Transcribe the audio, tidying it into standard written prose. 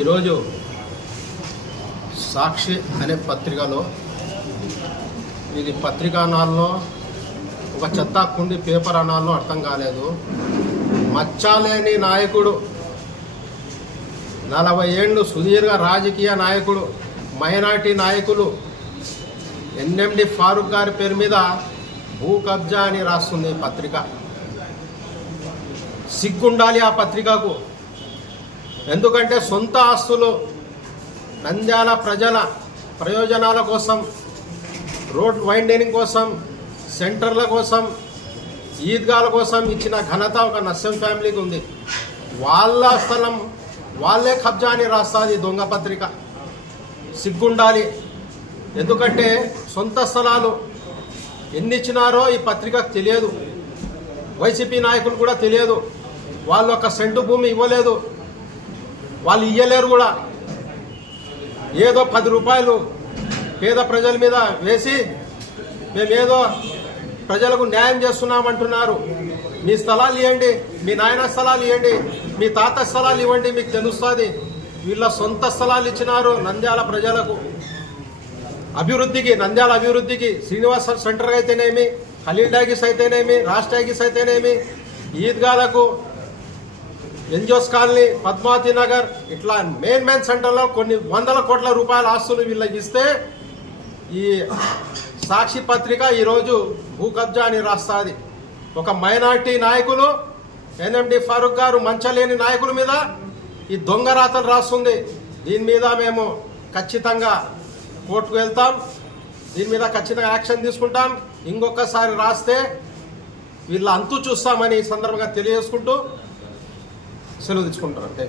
ఈరోజు సాక్షి అనే పత్రికలో ఇది పత్రికా అనాలనో ఒక చెత్త కుండి పేపర్ అనాలనో అర్థం కాలేదు. మచ్చాలేని నాయకుడు, 40 ఏళ్ళు సుదీర్ఘ రాజకీయ నాయకుడు, మైనార్టీ నాయకులు ఎన్ఎండి ఫారూక్ గారి పేరు మీద భూ కబ్జా అని రాస్తుంది పత్రిక. సిగ్గుండాలి ఆ పత్రికకు. ఎందుకంటే సొంత ఆస్తులు నంద్యాల ప్రజల ప్రయోజనాల కోసం, రోడ్ వైండనింగ్ కోసం, సెంటర్ల కోసం, ఈద్గాల కోసం ఇచ్చిన ఘనత ఒక నస్యం ఫ్యామిలీకి ఉంది. వాళ్ళ స్థలం వాళ్ళే కబ్జా అని రాస్తుంది దొంగ పత్రిక. సిగ్గుండాలి. ఎందుకంటే సొంత స్థలాలు ఎన్ని ఇచ్చినారో ఈ పత్రికకు తెలియదు, వైసీపీ నాయకులు కూడా తెలియదు. వాళ్ళు ఒక సెంటు భూమి ఇవ్వలేదు, వాళ్ళు ఇయ్యలేరు కూడా. ఏదో 10 రూపాయలు పేద ప్రజల మీద వేసి మేమేదో ప్రజలకు న్యాయం చేస్తున్నామంటున్నారు. మీ స్థలాలు ఇవ్వండి, మీ నాయన స్థలాలు ఇవ్వండి, మీ తాత స్థలాలు ఇవ్వండి, మీకు తెలుస్తుంది. వీళ్ళ సొంత స్థలాలు ఇచ్చినారు నంద్యాల ప్రజలకు, అభివృద్ధికి, నంద్యాల అభివృద్ధికి. శ్రీనివాస సెంటర్ అయితేనేమి, ఖలీల్ డాగిస్ అయితేనేమి, రాజ్ డాగిస్ అయితేనేమి, ఈద్గాలకు, ఎన్జిఓస్ కాలనీ, పద్మావతి నగర్, ఇట్లా మెయిన్ సెంటర్లో కొన్ని 100 కోట్ల రూపాయల ఆస్తులు వీళ్ళకి ఇస్తే ఈ సాక్షి పత్రిక ఈరోజు భూ కబ్జా అని రాస్తుంది. ఒక మైనార్టీ నాయకులు, ఎన్ఎండి ఫారూక్ గారు మంచలేని నాయకుల మీద ఈ దొంగ రాతలు రాస్తుంది. దీని మీద మేము ఖచ్చితంగా కోర్టుకు వెళ్తాం, దీని మీద ఖచ్చితంగా యాక్షన్ తీసుకుంటాం. ఇంకొకసారి రాస్తే వీళ్ళ అంతు చూస్తామని ఈ సందర్భంగా తెలియజేసుకుంటూ సెలవు తీసుకుంటారు. అంతే.